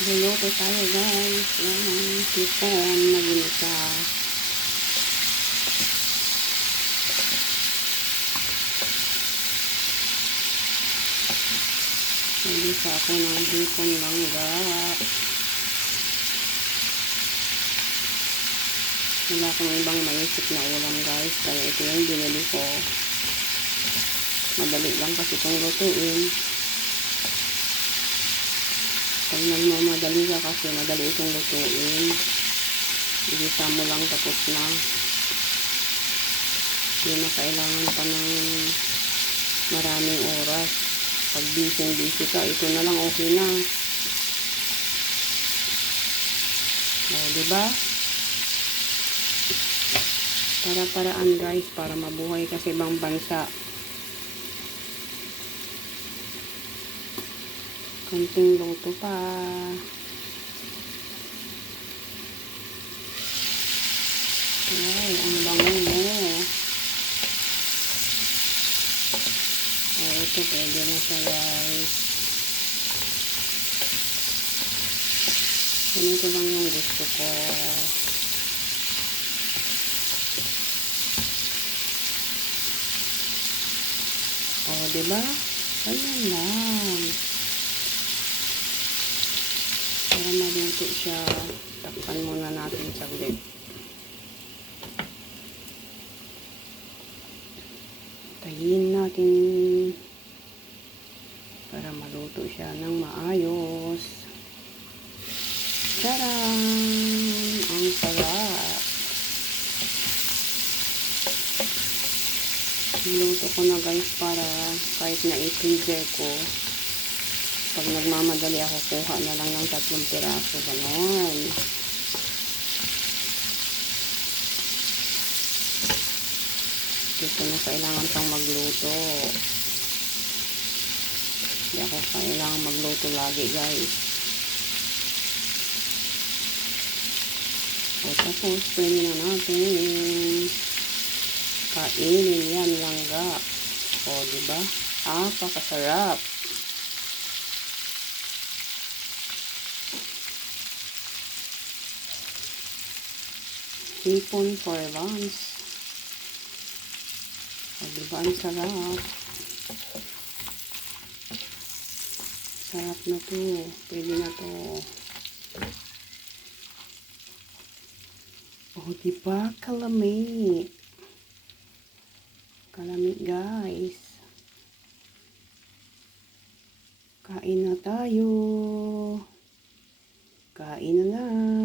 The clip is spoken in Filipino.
Luluto tayo guys ng hipon na ginisa. Nagisa ako ng hipon langga. Wala akong ibang maisip na ulam guys. Kaya ito yung binili ko. Madali lang kasi itong lutuin. Pag nagmamadali ka kasi madali itong lutuin. Igisa mo lang tapos na. Hindi na kailangan pa ng maraming oras. Pag busy-busy ka, ito na lang okay na. O, diba? Para-paraan guys, para mabuhay kasi ibang bansa. Konting luto pa. Ay, ang bango mo. Oh, ito pwede na siya guys. Ganito lang yung gusto ko. Oh, diba? Ayan lang. Para maluto siya, takpan muna natin saglit. Tayin natin para maluto siya ng maayos. Charan! Ang sarap! Niluto ko na guys para kahit na i-freezer ko pag nagmamadali ako, kuha na lang ng tatlong piraso. Ganon. Dito na kailangan pang magluto. Hindi ako kailangan magluto lagi, guys. O tapos, pwede na natin kainin yan langga. O, diba? Ah, Hipon for lunch. O, diba ang sarap? Sarap na to. Pwede na to. O, diba? Kalami. Kalami, guys. Kain na tayo. Kain na na.